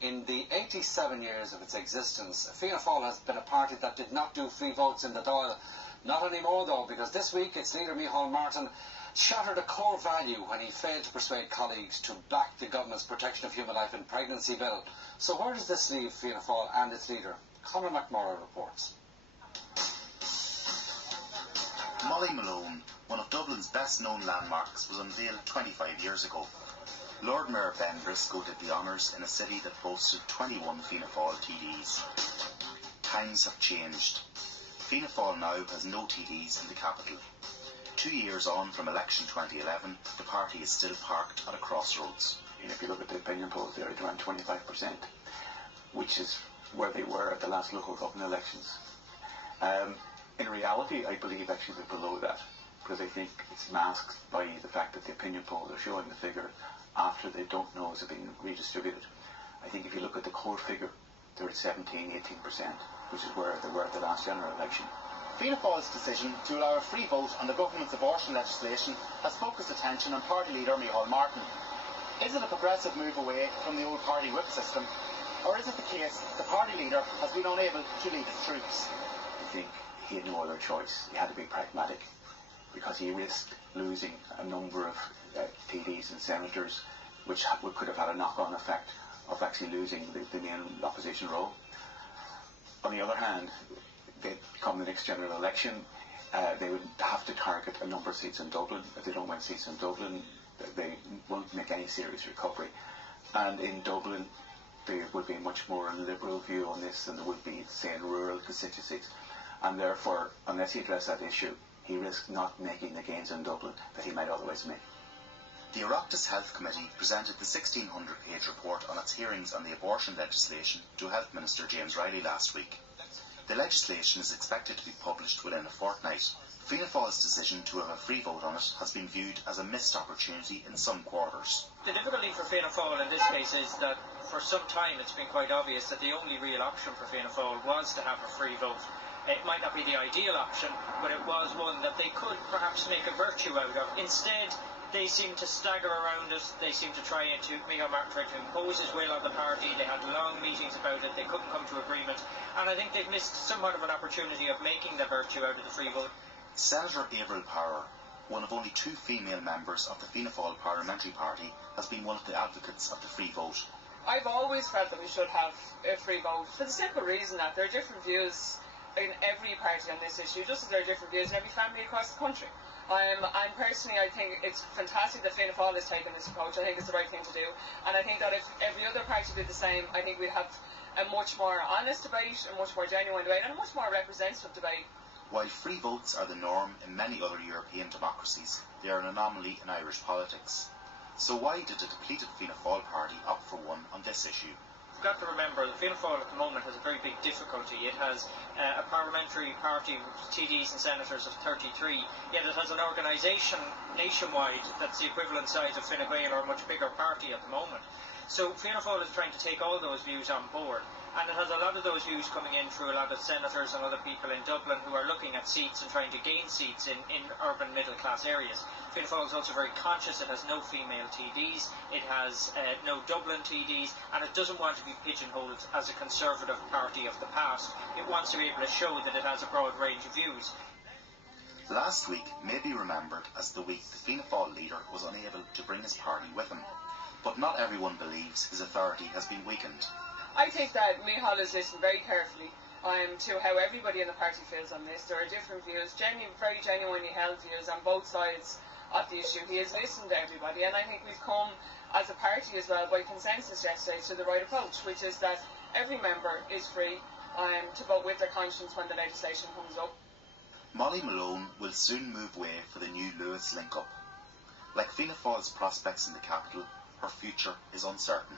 In the 87 years of its existence, Fianna Fail has been a party that did not do free votes in the Dáil. Not anymore though, because this week its leader Micheál Martin shattered a core value when he failed to persuade colleagues to back the government's Protection of Human Life in Pregnancy bill. So where does this leave Fianna Fail and its leader? Conor McMorrow reports. Molly Malone, one of Dublin's best known landmarks, was unveiled 25 years ago. Lord Mayor Ben Briscoe did the honours in a city that boasted 21 Fianna Fail TDs. Times have changed. Fianna Fail now has no TDs in the capital. 2 years on from election 2011, the party is still parked at a crossroads. If you look at the opinion polls, they're at around 25%, which is where they were at the last local government elections. In reality, I believe actually they're below that, because I think it's masked by the fact that the opinion polls are showing the figure after they don't know is being redistributed. I think if you look at the core figure, they're at 17-18%, which is where they were at the last general election. Fianna Fail's decision to allow a free vote on the government's abortion legislation has focused attention on party leader Micheál Martin. Is it a progressive move away from the old party whip system, or is it the case the party leader has been unable to lead its troops? I think he had no other choice. He had to be pragmatic, because he risked losing a number of TDs and senators, which could have had a knock-on effect of actually losing the main opposition role. On the other hand, come the next general election, they would have to target a number of seats in Dublin. If they don't win seats in Dublin, they won't make any serious recovery. And in Dublin, there would be a much more liberal view on this than there would be, say, in rural constituencies. And therefore, unless he addressed that issue, he risked not making the gains in Dublin that he might otherwise make. The Oireachtas Health Committee presented the 1,600-page report on its hearings on the abortion legislation to Health Minister James Riley last week. The legislation is expected to be published within a fortnight. Fianna Fail's decision to have a free vote on it has been viewed as a missed opportunity in some quarters. The difficulty for Fianna Fail in this case is that for some time it's been quite obvious that the only real option for Fianna Fail was to have a free vote. It might not be the ideal option, but it was one that they could perhaps make a virtue out of. Instead, they seem to stagger around it. They seem to Micheál Martin tried to impose his will on the party. They had long meetings about it. They couldn't come to agreement. And I think they've missed somewhat of an opportunity of making the virtue out of the free vote. Senator Avril Power, one of only 2 female members of the Fianna Fail Parliamentary Party, has been one of the advocates of the free vote. I've always felt that we should have a free vote for the simple reason that there are different views in every party on this issue, just as there are different views in every family across the country. And personally, I think it's fantastic that Fianna Fail has taken this approach. I think it's the right thing to do. And I think that if every other party did the same, I think we'd have a much more honest debate, a much more genuine debate, and a much more representative debate. While free votes are the norm in many other European democracies, they are an anomaly in Irish politics. So why did the depleted Fianna Fail party opt for one on this issue? You've got to remember that Fianna Fail at the moment has a very big difficulty. It has a parliamentary party with TDs and senators of 33, yet it has an organisation nationwide that's the equivalent size of Fine Gael, or a much bigger party at the moment. So Fianna Fail is trying to take all those views on board, and it has a lot of those views coming in through a lot of senators and other people in Dublin who are looking at seats and trying to gain seats in urban middle class areas. Fianna Fail is also very conscious it has no female TDs, it has no Dublin TDs, and it doesn't want to be pigeonholed as a conservative party of the past. It wants to be able to show that it has a broad range of views. Last week may be remembered as the week the Fianna Fail leader was unable to bring his party with him. But not everyone believes his authority has been weakened. I think that Micheál has listened very carefully to how everybody in the party feels on this. There are different views, very genuinely held views on both sides of the issue. He has listened to everybody, and I think we've come as a party as well by consensus yesterday to the right approach, which is that every member is free to vote with their conscience when the legislation comes up. Molly Malone will soon move way for the new Lewis link-up. Like Fianna Fail's prospects in the capital, her future is uncertain.